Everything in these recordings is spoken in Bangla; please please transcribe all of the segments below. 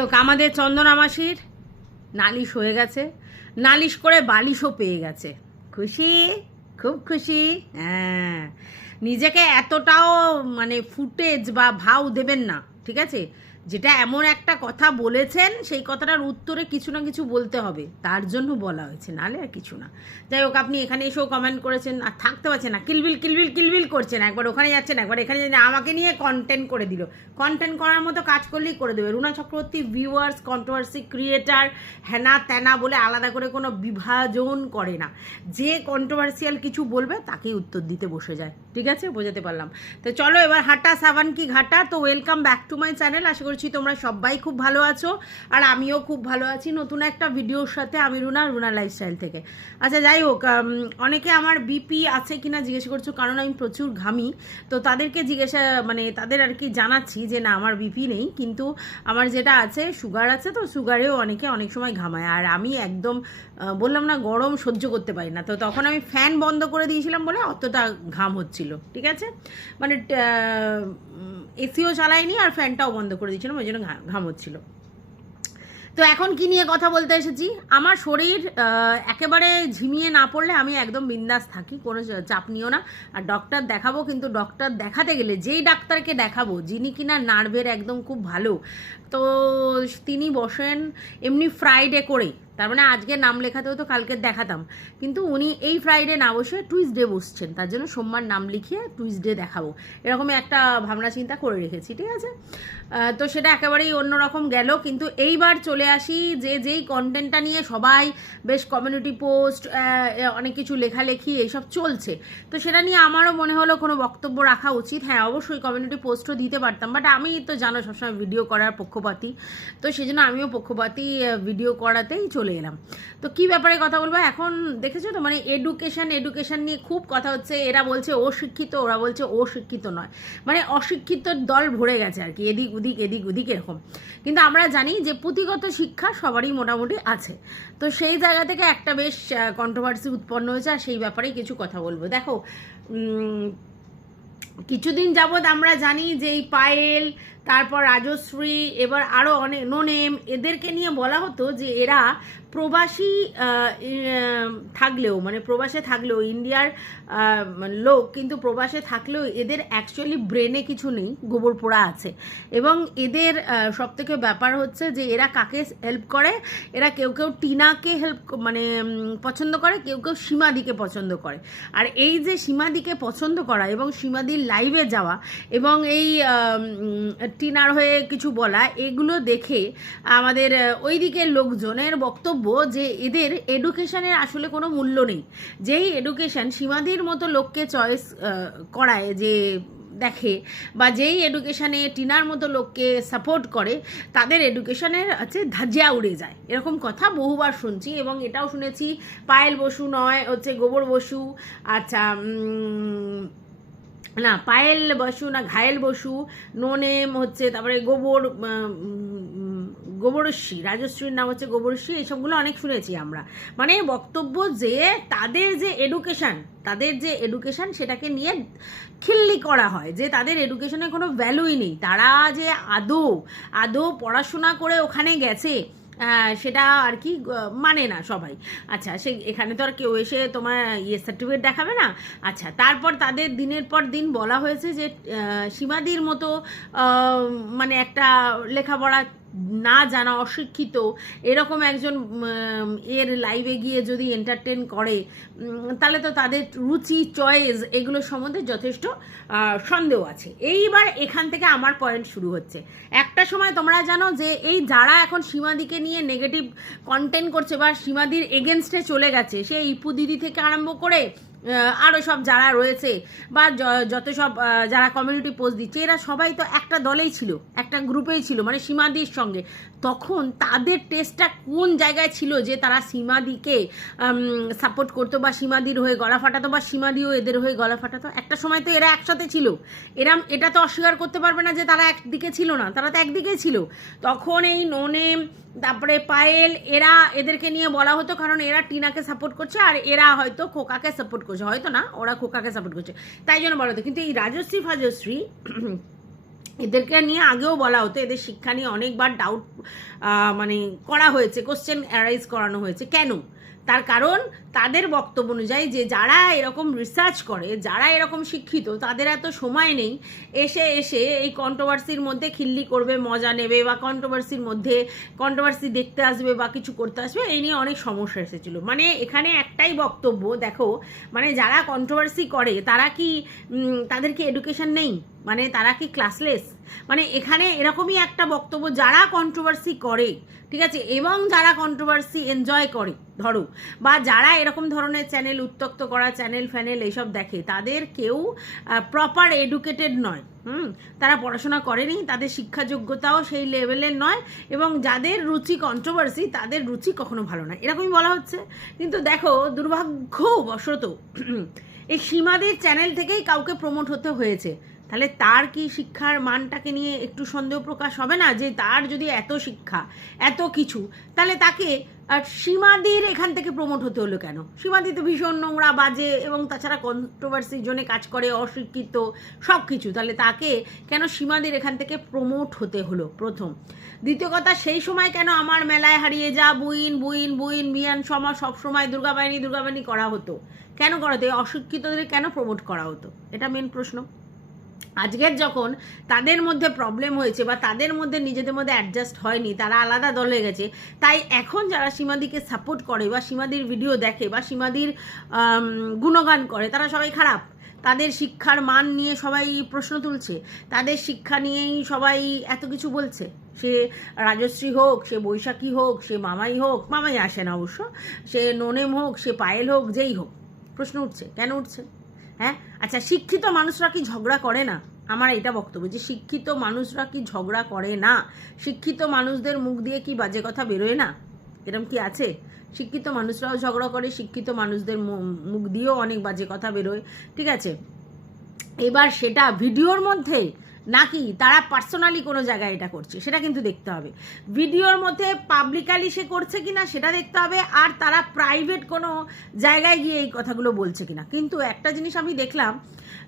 হোক আমাদের চন্দনামাসির নালিশ হয়ে গেছে। নালিশ করে বালিশও পেয়ে গেছে। খুশি? খুব খুশি? হ্যাঁ। নিজেকে এতটাও মানে ফুটেজ বা ভাও দেবেন না, ঠিক আছে? যেটা এমন একটা কথা বলেছেন, সেই কথাটার উত্তরে কিছু না কিছু বলতে হবে। তার জন্য বলা হয়েছে, নাহলে আর কিছু না। যাই হোক, আপনি এখানে এসেও কমেন্ট করেছেন, আর থাকতে পারছেন না। কিলবিল কিলবিল কিলবিল করছেন। একবার ওখানে যাচ্ছেন, একবার এখানে যাচ্ছেন। আমাকে নিয়ে কন্টেন্ট করে দিল। কন্টেন্ট করার মতো কাজ করলেই করে দেবে। Runa Chakraborty viewers controversy creator হ্যানা ত্যানা বলে আলাদা করে কোনো বিভাজন করে না। যে কন্ট্রোভার্সিয়াল কিছু বলবে, তাকেই উত্তর দিতে বসে যায়। ঠিক আছে? বোঝাতে পারলাম। তো চলো, এবার হাঁটা সাবান কি ঘাটা? তো welcome back to my channel আশা করছি তোমরা সবাই খুব ভালো আছো আর আমিও খুব ভালো আছি নতুন একটা ভিডিওর সাথে আমি রুনা রুনা লাইফস্টাইল থেকে। আচ্ছা যাই হোক অনেকে আমার বিপি আছে কিনা জিজ্ঞেস করছ, কারণ আমি প্রচুর ঘামি। তো তাদেরকে জিজ্ঞাসা মানে তাদের আর কি জানাচ্ছি যে না, আমার বিপি নেই, কিন্তু আমার যেটা আছে সুগার আছে তো সুগারেও অনেকে অনেক সময় ঘামায়। আর আমি একদম বললাম না, গরম সহ্য করতে পারি না। তো তখন আমি ফ্যান বন্ধ করে দিয়েছিলাম বলে অতটা ঘাম হচ্ছিল, ঠিক আছে? মানে এসিও চালাইনি আর ফ্যানটাও বন্ধ করে দিয়েছিলাম, ওই জন্য ঘা- ঘাম হচ্ছিল। তো এখন কি নিয়ে কথা বলতে এসেছি? আমার শরীর একেবারে ঝিমিয়ে না পড়লে আমি একদম বিন্দাস থাকি, কোনো চাপ নিও না। আর ডক্টর দেখাবো, কিন্তু ডক্টর দেখাতে গেলে যেই ডাক্তারকে দেখাবো, যিনি কিনা নার্ভের একদম খুব ভালো তো তিনি বসেন এমনি ফ্রাইডে করে তার মানে আজকে নাম লেখাতেও তো কালকে দেখাতাম। কিন্তু উনি এই ফ্রাইডে না বসে টুইসডে বসছেন। তার জন্য সোমবার নাম লিখিয়ে টুইসডে দেখাবো। এরকমই একটা ভাবনা চিন্তা করে রেখেছি, ঠিক আছে? তো সেটা একেবারেই অন্যরকম গেল। কিন্তু এইবার চলে আসি যে যেই কন্টেন্টটা নিয়ে সবাই বেশ কমিউনিটি পোস্ট অনেক কিছু লেখালেখি এইসব চলছে। তো সেটা নিয়ে আমারও মনে হলো কোনো বক্তব্য রাখা উচিত। হ্যাঁ অবশ্যই কমিউনিটি পোস্টও দিতে পারতাম। বাট আমি তো জানো সবসময় ভিডিও করার পক্ষপাতী। তো সেই জন্য আমিও পক্ষপাতী ভিডিও করাতেই চলে এলাম। তো কি ব্যাপারে কথা বলব? এখন দেখেছ তো মানে এডুকেশন এডুকেশন নিয়ে খুব কথা হচ্ছে। এরা বলছে ও শিক্ষিত ওরা বলছে ও শিক্ষিত নয়। মানে অশিক্ষিত দল ভরে গেছে আর কি, এদিক ওদিক এদিক ওদিক এরকম। কিন্তু আমরা জানি যে পুঁথিগত শিক্ষা সবারই মোটামুটি আছে। তো সেই জায়গা থেকে একটা বেশ কন্ট্রোভার্সি উৎপন্ন হয়েছে, আর সেই ব্যাপারেই কিছু কথা বলব। দেখো কিছুদিন যাবৎ আমরা জানি যে এই পায়েল, তারপর রাজশ্রী, এবার আরও অনেক, নোনেম, এদেরকে নিয়ে বলা হতো যে এরা প্রবাসী থাকলেও মানে প্রবাসে থাকলেও, ইন্ডিয়ার লোক কিন্তু প্রবাসে থাকলেও এদের অ্যাকচুয়ালি ব্রেনে কিছু নেই, গোবর পোড়া আছে। এবং এদের সব থেকে ব্যাপার হচ্ছে যে এরা কাকে হেল্প করে? এরা কেউ কেউ টিনাকে হেল্প মানে পছন্দ করে, কেউ কেউ সীমাদিকে পছন্দ করে। আর এই যে সীমাদিকে পছন্দ করা এবং সীমাদির লাইভে যাওয়া এবং এই টিনার হয়ে কিছু বলা, এগুলো দেখে আমাদের ওই দিকের লোকজনের বক্তব্য যে এদের এডুকেশনের আসলে কোনো মূল্য নেই। যেই এডুকেশন সীমাদির মতো লোককে চয়েস করায় যে দেখে বা যেই এডুকেশানে টিনার মতো লোককে সাপোর্ট করে, তাদের এডুকেশনের হচ্ছে ধাজিয়া উড়ে যায়। এরকম কথা বহুবার শুনছি এবং এটাও শুনেছি, পায়েল বসু নয়, হচ্ছে গোবর বসু আচ্ছা না, পায়েল বসু না, ঘায়েল বসু, নোনেম হচ্ছে, তারপরে গোবর গোবরশ্রী, রাজশ্রীর নাম হচ্ছে গোবরশ্রী এইসবগুলো অনেক শুনেছি আমরা। মানে বক্তব্য যে তাদের যে এডুকেশন তাদের যে এডুকেশন সেটাকে নিয়ে খিল্লি করা হয়, যে তাদের এডুকেশনে কোনো ভ্যালুই নেই। তারা যে আদৌ আদৌ পড়াশোনা করে ওখানে গেছে সেটা আর কি মানে না সবাই। আচ্ছা সে এখানে তো আর কেউ এসে তোমার ইয়ে সার্টিফিকেট দেখাবে না? আচ্ছা তারপর তাদের দিনের পর দিন বলা হয়েছে যে সীমাদির মতো মানে একটা লেখাপড়া না জানা অশিক্ষিত, এরকম একজন এর লাইভে গিয়ে যদি এন্টারটেন করে তাহলে তো তাদের রুচি চয়েস এগুলো সম্বন্ধে যথেষ্ট সন্দেহ আছে। এইবার এখান থেকে আমার পয়েন্ট শুরু হচ্ছে। একটা সময় তোমরা জানো যে এই যারা এখন সীমাদিকে নিয়ে নেগেটিভ কন্টেন্ট করছে বা সীমাদির এগেনস্টে চলে গেছে, সে ইপু দিদি থেকে আরম্ভ করে আরও সব যারা রয়েছে বা যত সব যারা কমিউনিটি পোস্ট দিচ্ছে, এরা সবাই তো একটা দলেই ছিল, একটা গ্রুপেই ছিল মানে সীমাদির সঙ্গে। তখন তাদের টেস্টটা কোন জায়গায় ছিল যে তারা সীমাদিকে সাপোর্ট করতো বা সীমাদির হয়ে গলা ফাটাতো বা সীমাদিও এদের হয়ে গলা ফাটাতো? একটা সময় তো এরা একসাথে ছিল। এরা, এটা তো অস্বীকার করতে পারবে না যে তারা একদিকে ছিল না, তারা তো একদিকেই ছিল। তখন এই নোনেম তারপরে পায়েল, এরা এদেরকে নিয়ে বলা হতো, কারণ এরা টিনাকে সাপোর্ট করছে আর এরা হয়তো খোকাকে সাপোর্ট করছে। হয়তো না, ওরা খোকাকে সাপোর্ট করছে। তাই জন্য বলা হতো কিন্তু এই রাজশ্রী ফাজশ্রী এদেরকে নিয়ে আগেও বলা হতো, এদের শিক্ষা নিয়ে অনেকবার ডাউট মানে করা হয়েছে কোশ্চেন অ্যারাইজ করানো হয়েছে। কেন? তার কারণ তাদের বক্তব্য অনুযায়ী যে যারা এরকম রিসার্চ করে, যারা এরকম শিক্ষিত, তাদের এত সময় নেই এসে এসে এই কন্ট্রোভার্সির মধ্যে খিল্লি করবে, মজা নেবে বা কন্ট্রোভার্সির মধ্যে কন্ট্রোভার্সি দেখতে আসবে বা কিছু করতে আসবে, এই নিয়ে অনেক সমস্যা এসেছিল। মানে এখানে একটাই বক্তব্য, দেখো মানে যারা কন্ট্রোভার্সি করে, তারা কি তাদের কি এডুকেশন নেই? মানে তারা কি ক্লাসলেস মানে এখানে এরকমই একটা বক্তব্য, যারা কন্ট্রোভার্সি করে, ঠিক আছে, এবং যারা কন্ট্রোভার্সি এনজয় করে, ধরো, বা যারা এরকম ধরনের চ্যানেল, উত্তক্ত করা চ্যানেল, ফ্যানেল এইসব দেখে, তাদের কেউ প্রপার এডুকেটেড নয়। হুম? তারা পড়াশোনা করেনি, তাদের শিক্ষা যোগ্যতাও সেই লেভেলের নয় এবং যাদের রুচি কন্ট্রোভার্সি তাদের রুচি কখনো ভালো নয়। এরকমই বলা হচ্ছে। কিন্তু দেখো, দুর্ভাগ্যবশত, এই সীমাদের চ্যানেল থেকেই কাউকে প্রমোট হতে হয়েছে। তাহলে তার কি শিক্ষার মানটাকে নিয়ে একটু সন্দেহ প্রকাশ হবে না যে তার যদি এত শিক্ষা, এত কিছু, তাহলে তাকে আর সীমাদির এখান থেকে প্রমোট হতে হলো কেন? সীমাদি তো ভীষণ নোংরা, বাজে এবং তাছাড়া কন্ট্রোভার্সির জন্য কাজ করে, অশিক্ষিত সব কিছু তাহলে তাকে কেন সীমাদির এখান থেকে প্রমোট হতে হলো প্রথম? দ্বিতীয় কথা, সেই সময় কেন আমার মেলায় হারিয়ে যা, বুইন বুইন বুইন, মিয়ান, সমা, সব সময় দুর্গাবাহিনী দুর্গাবাহিনী করা হতো? কেন করা হতো? অশিক্ষিতদের কেন প্রমোট করা হতো? এটা মেন প্রশ্ন। আজকের যখন তাদের মধ্যে প্রবলেম হয়েছে বা তাদের মধ্যে নিজেদের মধ্যে অ্যাডজাস্ট হয়নি, তারা আলাদা দল হয়ে গেছে, তাই এখন যারা সীমাদিকে সাপোর্ট করে বা সীমাদির ভিডিও দেখে বা সীমাদির গুণগান করে, তারা সবাই খারাপ। তাদের শিক্ষার মান নিয়ে সবাই প্রশ্ন তুলছে, তাদের শিক্ষা নিয়েই সবাই এত কিছু বলছে। সে রাজশ্রী হোক, সে বৈশাখী হোক, সে মামাই হোক, মামাই আসে না অবশ্য, সে নোনেম হোক, সে পায়েল হোক, যেই হোক, প্রশ্ন উঠছে, কেন উঠছে? হ্যাঁ? আচ্ছা শিক্ষিত মানুষরা কি ঝগড়া করে না? আমার এটা বক্তব্য যে শিক্ষিত মানুষরা কি ঝগড়া করে না? শিক্ষিত মানুষদের মুখ দিয়ে কি বাজে কথা বেরোয় না? এরম কি আছে? শিক্ষিত মানুষরাও ঝগড়া করে, শিক্ষিত মানুষদের মুখ দিয়েও অনেক বাজে কথা বেরোয়। ঠিক আছে? এবার সেটা ভিডিওর মধ্যে নাকি তারা পার্সোনালি কোনো জায়গায় এটা করছে? সেটা কিন্তু দেখতে হবে। ভিডিওর মধ্যে পাবলিকালি সে করছে কিনা সেটা দেখতে হবে, আর তারা প্রাইভেট কোনো জায়গায় গিয়ে এই কথাগুলো বলছে কিনা। কিন্তু একটা জিনিস আমি দেখলাম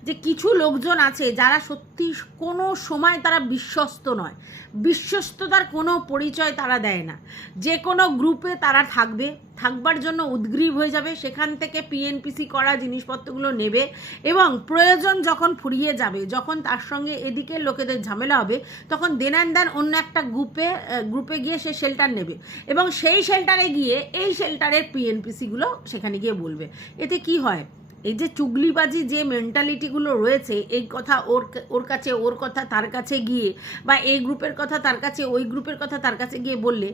যে কিছু লোকজন আছে যারা সত্যি কোনো সময় তারা বিশ্বস্ত নয়। বিশ্বস্ততার কোনো পরিচয় তারা দেয় না। যে কোনো গ্রুপে তারা থাকবে। থাকবার জন্য উদ্গ্রীব হয়ে যাবে। সেখান থেকে পিএনপিসি করা জিনিসপত্রগুলো নেবে এবং প্রয়োজন যখন ফুরিয়ে যাবে, যখন তার সঙ্গে এদিকের লোকেদের ঝামেলা হবে, তখন দেন অ্যান্ড দেন অন্য একটা গ্রুপে গ্রুপে গিয়ে সে শেল্টার নেবে এবং সেই শেল্টারে গিয়ে এই শেল্টারের পিএনপিসিগুলো সেখানে গিয়ে বলবে। এতে কি হয়? এই যে চুগলিবাজি যে মেন্টালিটিগুলো রয়েছে, এই কথা ওর ওর কাছে, ওর কথা তার কাছে গিয়ে বা এই গ্রুপের কথা তার কাছে, ওই গ্রুপের কথা তার কাছে গিয়ে বললে,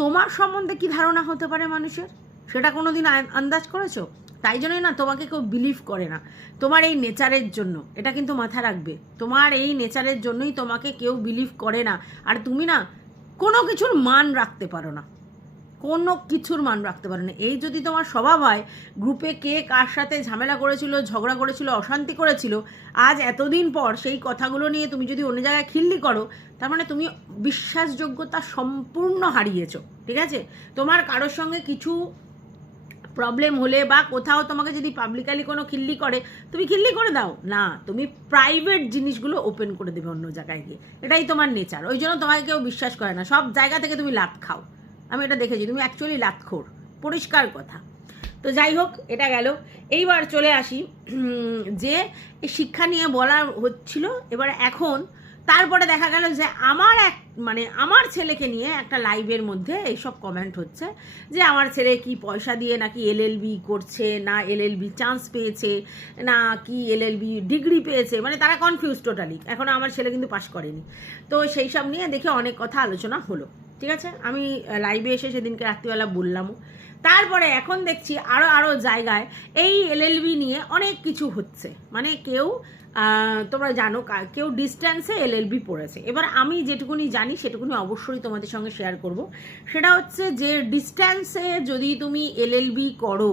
তোমার সম্বন্ধে কি ধারণা হতে পারে মানুষের? সেটা কোনো দিন আন্দাজ করেছ? তাই জন্যই না তোমাকে কেউ বিলিভ করে না। তোমার এই নেচারের জন্য, এটা কিন্তু মাথা রাখবে। তোমার এই নেচারের জন্যই তোমাকে কেউ বিলিভ করে না। আর তুমি না কোনো কিছুর মান রাখতে পারো না। কোনো কিছুর মান রাখতে পারে না। এই যদি তোমার স্বভাব হয় গ্রুপে কে কার সাথে ঝামেলা করেছিল, ঝগড়া করেছিল, অশান্তি করেছিল, আজ এতদিন পর সেই কথাগুলো নিয়ে তুমি যদি অন্য জায়গায় খিল্লি করো, তার মানে তুমি বিশ্বাসযোগ্যতা সম্পূর্ণ হারিয়েছো, ঠিক আছে? তোমার কারোর সঙ্গে কিছু প্রবলেম হলে বা কোথাও তোমাকে যদি পাবলিকালি কোনো খিল্লি করে, তুমি খিল্লি করে দাও। না, তুমি প্রাইভেট জিনিসগুলো ওপেন করে দেবে অন্য জায়গায় গিয়ে। এটাই তোমার নেচার ওই জন্য তোমাকে কেউ বিশ্বাস করে না। সব জায়গা থেকে তুমি লাভ খাও। আমি এটা দেখেছি, তুমি অ্যাকচুয়ালি লাতখোর, পরিষ্কার কথা। তো যাই হোক, এটা গেল। এইবার চলে আসি যে শিক্ষা নিয়ে বলা হচ্ছিল, এবার এখন তারপরে দেখা গেল যে আমার এক মানে আমার ছেলেকে নিয়ে একটা লাইভের মধ্যে এইসব কমেন্ট হচ্ছে, যে আমার ছেলে কি পয়সা দিয়ে নাকি এলএলবি করছে, না এলএলবি চান্স পেয়েছে, না কি এলএলবি ডিগ্রি পেয়েছে মানে তারা কনফিউজ টোটালি এখনও আমার ছেলে কিন্তু পাশ করেনি। তো সেই সব নিয়ে দেখে অনেক কথা আলোচনা হলো। ঠিক আছে? আমি লাইভে এসে সেদিনকে রাত্রিবেলা বললামও। তারপরে এখন দেখছি আরও আরও জায়গায় এই এলএলবি নিয়ে অনেক কিছু হচ্ছে। মানে কেউ তোমরা জানো কেউ ডিস্ট্যান্সে এলএলবি পড়েছে। এবার আমি যেটুকুনি জানি, সেটুকুনি অবশ্যই তোমাদের সঙ্গে শেয়ার করব। সেটা হচ্ছে যে ডিস্ট্যান্সে যদি তুমি এলএলবি করো,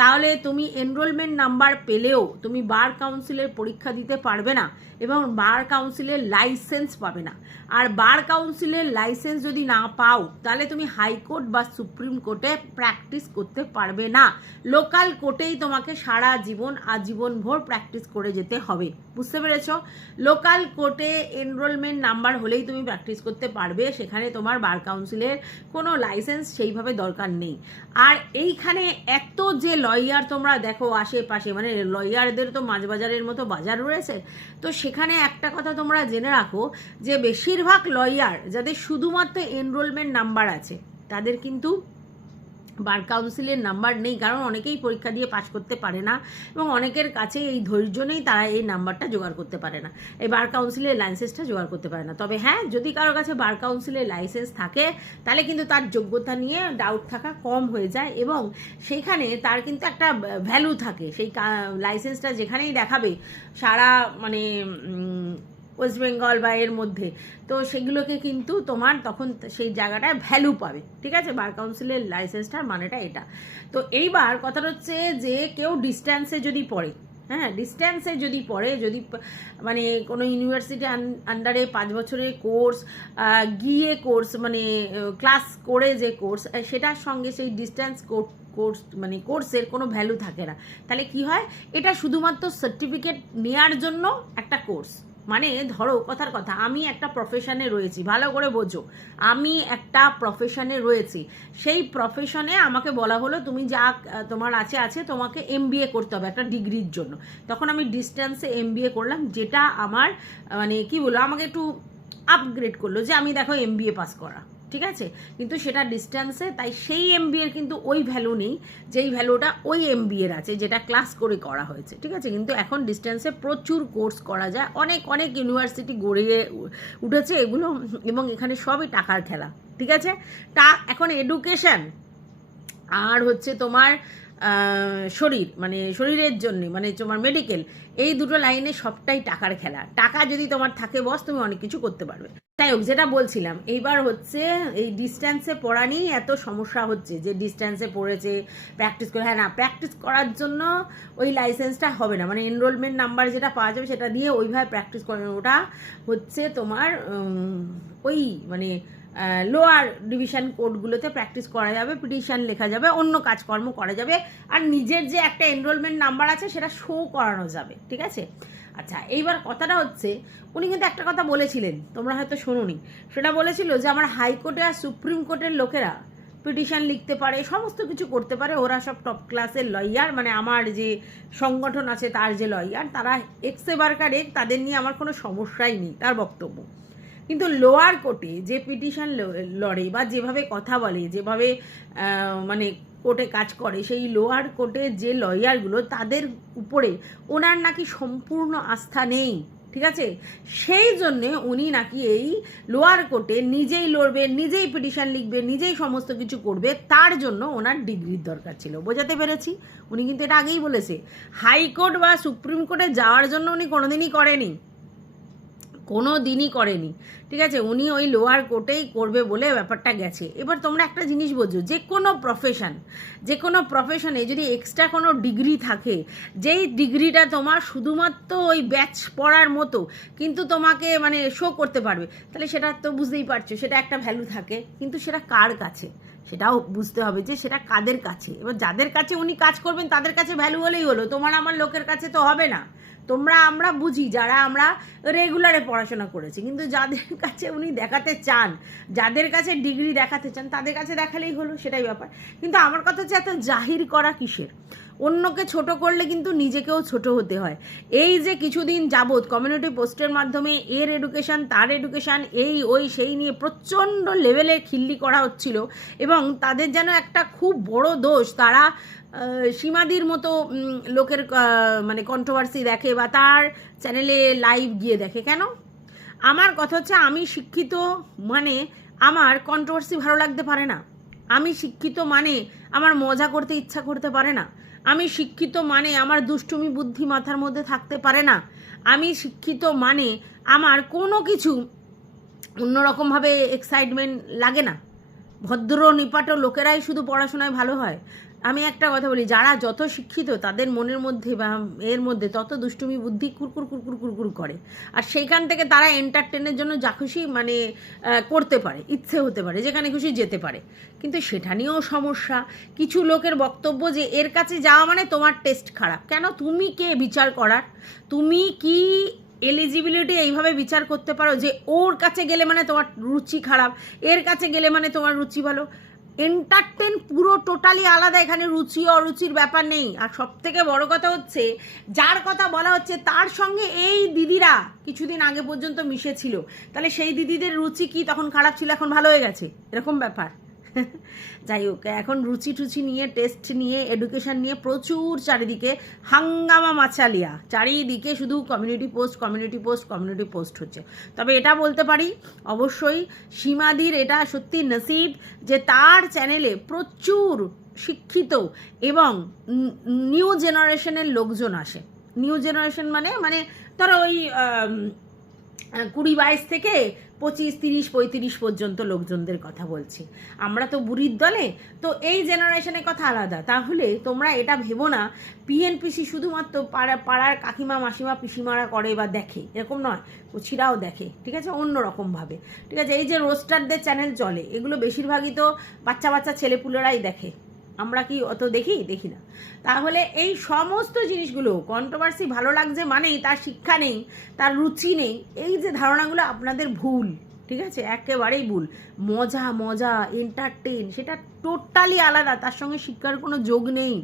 তাহলে তুমি এনরোলমেন্ট নাম্বার পেলেও তুমি বার কাউন্সিলের পরীক্ষা দিতে পারবে না এবং বার কাউন্সিলের লাইসেন্স পাবে না। আর বার কাউন্সিলের লাইসেন্স যদি না পাও, তাহলে তুমি হাইকোর্ট বা সুপ্রিম কোর্টে প্র্যাকটিস করতে পারবে না। লোকাল কোর্টেই তোমাকে সারা জীবন, আজীবন ভোর প্র্যাকটিস করে যেতে হবে। বুঝতে পেরেছ? লোকাল কোর্টে এনরোলমেন্ট নাম্বার হলেই তুমি প্র্যাকটিস করতে পারবে, সেখানে তোমার বার কাউন্সিলের কোনো লাইসেন্স সেইভাবে দরকার নেই। আর এইখানে এত যে লয়ার তোমরা দেখো আশেপাশে মানে লয়ারদের তো মাঝবাজারের মতো বাজার রয়েছে, তো সেখানে একটা কথা তোমরা জেনে রাখো যে বেশিরভাগ লয়ার যাদের শুধুমাত্র এনরোলমেন্ট নাম্বার আছে, তাদের কিন্তু বার কাউন্সিলের নাম্বার নেই, কারণ অনেকেই পরীক্ষা দিয়ে পাশ করতে পারে না এবং অনেকের কাছে এই ধৈর্য নেই, তারা এই নাম্বারটা জোগাড় করতে পারে না। এই বার কাউন্সিলের লাইসেন্সটা জোগাড় করতে পারে না। তবে হ্যাঁ যদি কারোর কাছে বার কাউন্সিলের লাইসেন্স থাকে, তাহলে কিন্তু তার যোগ্যতা নিয়ে ডাউট থাকা কম হয়ে যায় এবং সেইখানে তার কিন্তু একটা ভ্যালু থাকে। সেই লাইসেন্সটা যেখানেই দেখাবে, সারা মানে ওয়েস্ট বেঙ্গল বা এর মধ্যে। তো সেগুলোকে কিন্তু তোমার তখন সেই জায়গাটায় ভ্যালু পাবে। ঠিক আছে? বার কাউন্সিলের লাইসেন্সটার মানেটা এটা। তো এইবার কথাটা হচ্ছে যে কেউ ডিস্ট্যান্সে যদি পড়ে হ্যাঁ ডিস্ট্যান্সে যদি পড়ে, যদি মানে কোনো ইউনিভার্সিটি আন্ডারে পাঁচ বছরের কোর্স গিয়ে কোর্স মানে ক্লাস করে যে কোর্স সেটার সঙ্গে সেই ডিস্ট্যান্স কোর্স মানে কোর্সের কোনো ভ্যালু থাকে না। তাহলে কি হয়? এটা শুধুমাত্র সার্টিফিকেট নেয়ার জন্য একটা কোর্স মানে ধরো কথার কথা, আমি একটা প্রফেশনে রয়েছি, ভালো করে বোঝো, আমি একটা প্রফেশনে রয়েছি, সেই প্রফেশনে আমাকে বলা হলো তুমি যা তোমার আছে আছে, তোমাকে এম করতে হবে একটা ডিগ্রির জন্য। তখন আমি ডিস্ট্যান্সে এম করলাম, যেটা আমার মানে কি বলব, আমাকে একটু আপগ্রেড করল যে আমি দেখো এম পাস করা। ঠিক আছে? কিন্তু সেটা ডিস্ট্যান্সে তাই সেই এম এর কিন্তু ওই ভ্যালু নেই, যেই ভ্যালুটা ওই এম এর আছে, যেটা ক্লাস করে করা হয়েছে, ঠিক আছে? কিন্তু এখন ডিস্ট্যান্সে প্রচুর কোর্স করা যায়, অনেক অনেক ইউনিভার্সিটি গড়িয়ে উঠেছে এগুলো, এবং এখানে সবই টাকার খেলা, ঠিক আছে? টা, এখন এডুকেশান আর হচ্ছে তোমার শরীর মানে শরীরের জন্য মানে তোমার মেডিকেল এই দুটো লাইনে সবটাই টাকার খেলা। টাকা যদি তোমার থাকে বস তুমি অনেক কিছু করতে পারবে। তাই হোক, যেটা বলছিলাম, এইবার হচ্ছে এই ডিস্ট্যান্সে পড়া নিয়েই এত সমস্যা হচ্ছে, যে ডিস্ট্যান্সে পড়েছে প্র্যাকটিস করে হ্যাঁ না প্র্যাকটিস করার জন্য ওই লাইসেন্সটা হবে না। মানে এনরোলমেন্ট নাম্বার যেটা পাওয়া যাবে, সেটা দিয়ে ওইভাবে প্র্যাকটিস করে ওটা হচ্ছে তোমার ওই মানে লোয়ার ডিভিশন কোডগুলোতে প্র্যাকটিস করা যাবে পিটিশন লেখা যাবে, অন্য কাজকর্ম করা যাবে, আর নিজের যে একটা এনরোলমেন্ট নাম্বার আছে সেটা শো করানো যাবে, ঠিক আছে? আচ্ছা এইবার কথাটা হচ্ছে, উনি কিন্তু একটা কথা বলেছিলেন, তোমরা হয়তো শোনোনি। সেটা বলেছিল যে আমার হাইকোর্টে আর সুপ্রিম কোর্টের লোকেরা পিটিশন লিখতে পারে, সমস্ত কিছু করতে পারে, ওরা সব টপ ক্লাসের লয়ার মানে আমার যে সংগঠন আছে তার যে লয়ার তারা এক্সে বার্কার এক তাদের নিয়ে আমার কোনো সমস্যাই নেই, তার বক্তব্য। কিন্তু লোয়ার কোর্টে যে পিটিশন লড়ে বা যেভাবে কথা বলে, যেভাবে মানে কোর্টে কাজ করে, সেই লোয়ার কোর্টে যে লয়ারগুলো, তাদের উপরে ওনার নাকি সম্পূর্ণ আস্থা নেই, ঠিক আছে? সেই জন্যে উনি নাকি এই লোয়ার কোর্টে নিজেই লড়বে, নিজেই পিটিশন লিখবে, নিজেই সমস্ত কিছু করবে, তার জন্য ওনার ডিগ্রির দরকার ছিল। বোঝাতে পেরেছি? উনি কিন্তু এটা আগেই বলেছে। হাইকোর্ট বা সুপ্রিম কোর্টে যাওয়ার জন্য উনি কোনোদিনই করেনি। কোনো দিনই করেনি। ঠিক আছে? উনি ওই লোয়ার কোর্টেই করবে বলে ব্যাপারটা গেছে। এবার তোমরা একটা জিনিস বোঝো, যে কোনো প্রফেশন যে কোনো প্রফেশনে যদি এক্সট্রা কোনো ডিগ্রি থাকে, যেই ডিগ্রিটা তোমার শুধুমাত্র ওই ব্যাচ পড়ার মতো, কিন্তু তোমাকে মানে শো করতে পারবে, তাহলে সেটা তো বুঝতেই পারছ, সেটা একটা ভ্যালু থাকে। কিন্তু সেটা কার কাছে? সেটাও বুঝতে হবে যে সেটা কাদের কাছে? এবার যাদের কাছে উনি কাজ করবেন, তাদের কাছে ভ্যালু হলেই হলো। তোমার আমার লোকের কাছে তো হবে না। তোমরা, আমরা বুঝি যারা আমরা রেগুলারে পড়াশোনা করেছি, কিন্তু যাদের কাছে উনি দেখাতে চান, যাদের কাছে ডিগ্রি দেখাতে চান, তাদের কাছে দেখালেই হলো, সেটাই ব্যাপার। কিন্তু আমার কথা হচ্ছে, এত জাহির করা কিসের? অন্যকে ছোট করলে কিন্তু নিজেকেও ছোট হতে হয়। এই যে কিছুদিন যাবৎ কমিউনিটি পোস্টের মাধ্যমে এর এডুকেশন তার এডুকেশন এই, ওই, সেই নিয়ে প্রচণ্ড লেভেলে খিল্লি করা হচ্ছিল, এবং তাদের যেন একটা খুব বড় দোষ, তারা সীমাদির মতো লোকের মানে কন্ট্রোভার্সি দেখে বা তার চ্যানেলে লাইভ গিয়ে দেখে। কেন? আমার কথা হচ্ছে আমি শিক্ষিত মানে আমার কন্ট্রোভার্সি ভালো লাগতে পারে না। আমি শিক্ষিত মানে আমার মজা করতে ইচ্ছা করতে পারে না। আমি শিক্ষিত মানে আমার দুষ্টুমি বুদ্ধি মাথার মধ্যে থাকতে পারে না। আমি শিক্ষিত মানে আমার কোনো কিছু অন্যরকমভাবে এক্সাইটমেন্ট লাগে না। ভদ্র নিপাট লোকেরাই শুধু পড়াশোনায় ভালো হয়। আমি একটা কথা বলি, যারা যত শিক্ষিত তাদের মনের মধ্যে বা এর মধ্যে তত দুষ্টুমি, বুদ্ধি কুরকুর কুরকুর কুরকুর করে। আর সেইখান থেকে তারা এন্টারটেনের জন্য যা খুশি মানে করতে পারে, ইচ্ছে হতে পারে, যেখানে খুশি যেতে পারে। কিন্তু সেটা নিয়েও সমস্যা। কিছু লোকের বক্তব্য যে, এর কাছে যাওয়া মানে তোমার টেস্ট খারাপ। কেন? তুমি কে বিচার করার? তুমি কি এলিজিবিলিটি এইভাবে বিচার করতে পারো যে, ওর কাছে গেলে মানে তোমার রুচি খারাপ, এর কাছে গেলে মানে তোমার রুচি ভালো? এন্টারটেন পুরো টোটালি আলাদা, এখানে রুচি, অরুচির ব্যাপার নেই। আর সব থেকে বড় কথা হচ্ছে, যার কথা বলা হচ্ছে, তার সঙ্গে এই দিদিরা কিছুদিন আগে পর্যন্ত মিশেছিল। তাহলে সেই দিদিদের রুচি কি তখন খারাপ ছিল, এখন ভালো হয়ে গেছে? এরকম ব্যাপার। যাই হোক, এখন রুচি টুচি নিয়ে, টেস্ট নিয়ে এডুকেশন নিয়ে প্রচুর চারিদিকে হাঙ্গামা মাচালিয়া চারিদিকে শুধু community post community post community post হচ্ছে। তবে এটা বলতে পারি, অবশ্যই সীমাদির এটা সত্যি নসিব যে তার চ্যানেলে প্রচুর শিক্ষিত এবং নিউ জেনারেশনের লোকজন আসে। নিউ জেনারেশন মানে মানে ধরো ওই কুড়ি বাইশ থেকে পঁচিশ, তিরিশ, পঁয়ত্রিশ পর্যন্ত লোকজনদের কথা বলছি। আমরা তো বুড়ির দলে, তো এই জেনারেশনের কথা আলাদা। তাহলে তোমরা এটা ভেবো না পিএনপিসি শুধুমাত্র পাড়া, পাড়ার কাকিমা, মাসিমা, পিসিমারা করে বা দেখে, এরকম নয় কুচিরাও দেখে, ঠিক আছে? অন্য রকমভাবে ঠিক আছে? এই যে রোস্টারদের চ্যানেল চলে, এগুলো বেশিরভাগই তো বাচ্চা বাচ্চা ছেলেপুলেরাই দেখে। আমরা কি অত দেখি? দেখি না। তাহলে এই সমস্ত জিনিসগুলো কন্ট্রোভার্সি ভালো লাগছে মানেই তার শিক্ষা নেই, তার রুচি নেই, এই যে ধারণাগুলো আপনাদের ভুল, ঠিক আছে? একেবারেই ভুল। মজা মজা এন্টারটেন সেটা টোটালি আলাদা, তার সঙ্গে শিক্ষার কোনো যোগ নেই।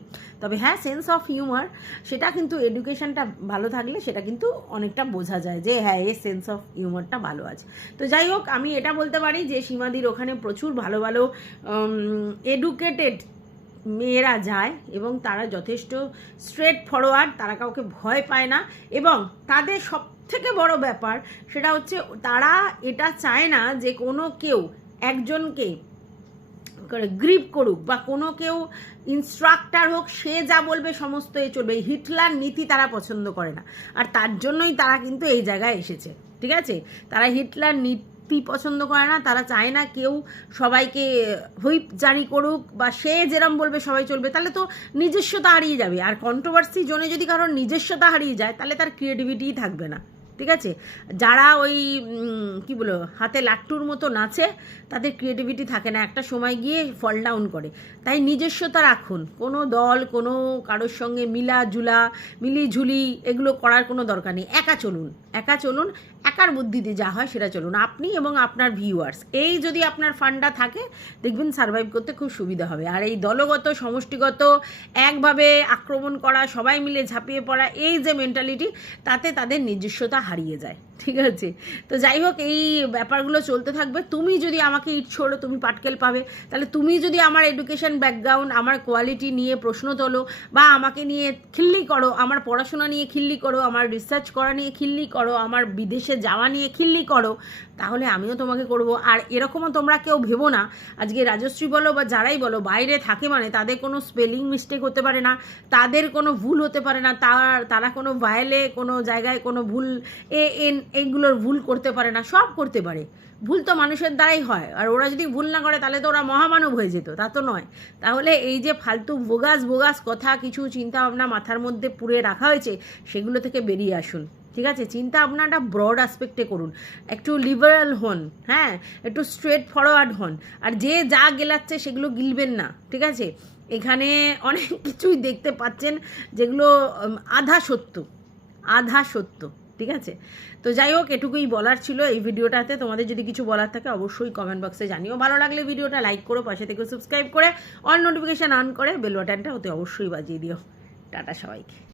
তবে হ্যাঁ সেন্স অফ হিউমার সেটা কিন্তু এডুকেশনটা ভালো থাকলে সেটা কিন্তু অনেকটা বোঝা যায় যে হ্যাঁ এর সেন্স অফ হিউমারটা ভালো আছে। তো যাই হোক, আমি এটা বলতে পারি যে সীমাদির ওখানে প্রচুর ভালো ভালো এডুকেটেড মেয়েরা যায় এবং তারা যথেষ্ট স্ট্রেট ফরওয়ার্ড তারা কাউকে ভয় পায় না এবং তাদের সব থেকে বড় ব্যাপার সেটা হচ্ছে তারা এটা চায় না যে কোনো কেউ একজনকে গ্রিপ করুক বা কোনো কেউ ইনস্ট্রাক্টর হোক, সে যা বলবে সমস্ত এ চলবে। হিটলার নীতি তারা পছন্দ করে না। আর তার জন্যই তারা কিন্তু এই জায়গায় এসেছে। ঠিক আছে? তারা হিটলার নীতি পছন্দ করে না, তারা চায় না কেউ সবাইকে হুইপ জারি করুক বা সে যেরম বলবে সবাই চলবে, তাহলে তো নিজস্বতা হারিয়ে যাবে। আর কন্ট্রোভার্সি জোনে যদি কারোর নিজস্বতা হারিয়ে যায়, তাহলে তার ক্রিয়েটিভিটিই থাকবে না। ঠিক আছে? যারা ওই কি বলো হাতে লাট্টুর মতো নাচে, তাদের ক্রিয়েটিভিটি থাকে না। একটা সময় গিয়ে ফল ডাউন করে। তাই নিজস্বতা রাখুন। কোনো দল, কোনো কারোর সঙ্গে মিলা জুলা মিলি ঝুলি এগুলো করার কোনো দরকার নেই। একা চলুন একা চলুন একার বুদ্ধিতে যা হয় সেটা চলুন। আপনি এবং আপনার ভিউয়ার্স এই যদি আপনার ফান্ডা থাকে, দেখবেন সার্ভাইভ করতে খুব সুবিধা হবে। আর এই দলগত, সমষ্টিগত, একভাবে আক্রমণ করা, সবাই মিলে ঝাঁপিয়ে পড়া, এই যে মেন্টালিটি তাতে তাদের নিজস্বতা হারিয়ে যায়। ঠিক আছে? তো যাই হোক, এই ব্যাপারগুলো চলতে থাকবে। তুমি যদি আমাকে ইট ছোড়ো, তুমি পাটকেল পাবে। তাহলে তুমি যদি আমার এডুকেশন ব্যাকগ্রাউন্ড আমার কোয়ালিটি নিয়ে প্রশ্ন তোলো বা আমাকে নিয়ে খিল্লি করো, আমার পড়াশোনা নিয়ে খিল্লি করো, আমার রিসার্চ করা নিয়ে খিল্লি করো, আমার বিদেশে যাওয়া নিয়ে খিল্লি করো তাহলে আমিও তোমাকে করব। আর এরকমও তোমরা কেউ ভেবো না, আজকে রাজশ্রী বলো বা যারাই বলো, বাইরে থাকে মানে তাদের কোনো স্পেলিং মিস্টেক হতে পারে না, তাদের কোনো ভুল হতে পারে না, তার, তারা কোনো ভায়েলে কোনো জায়গায় কোনো ভুল এ এন এইগুলোর ভুল করতে পারে না, সব করতে পারে। ভুল তো মানুষের দ্বারাই হয়, আর ওরা যদি ভুল না করে তাহলে তো ওরা মহামানব হয়ে যেত, তা তো নয়। তাহলে এই যে ফালতু বোগাস বোগাস কথা, কিছু চিন্তা ভাবনা মাথার মধ্যে পুরে রাখা হয়েছে, সেগুলো থেকে বেরিয়ে আসুন। ঠিক আছে? চিন্তা ভাবনাটা ব্রড আসপেক্টে করুন। একটু লিবারাল হন হ্যাঁ? একটু স্ট্রেট ফরওয়ার্ড হন। আর যে যা গেলাচ্ছে সেগুলো গিলবেন না, ঠিক আছে? এখানে অনেক কিছুই দেখতে পাচ্ছেন যেগুলো আধা সত্য আধা সত্য, ঠিক আছে? তো যাই হোক, এটুকুই বলার ছিল এই ভিডিওটাতে। তোমাদের যদি কিছু বলার থাকে অবশ্যই কমেন্ট বক্সে জানিও। ভালো লাগলে ভিডিওটা লাইক করো, পাশে থেকে সাবস্ক্রাইব করে অল নোটিফিকেশান অন করে বেল বাটনটা ওতে অবশ্যই বাজিয়ে দিও। টাটা সবাইকে।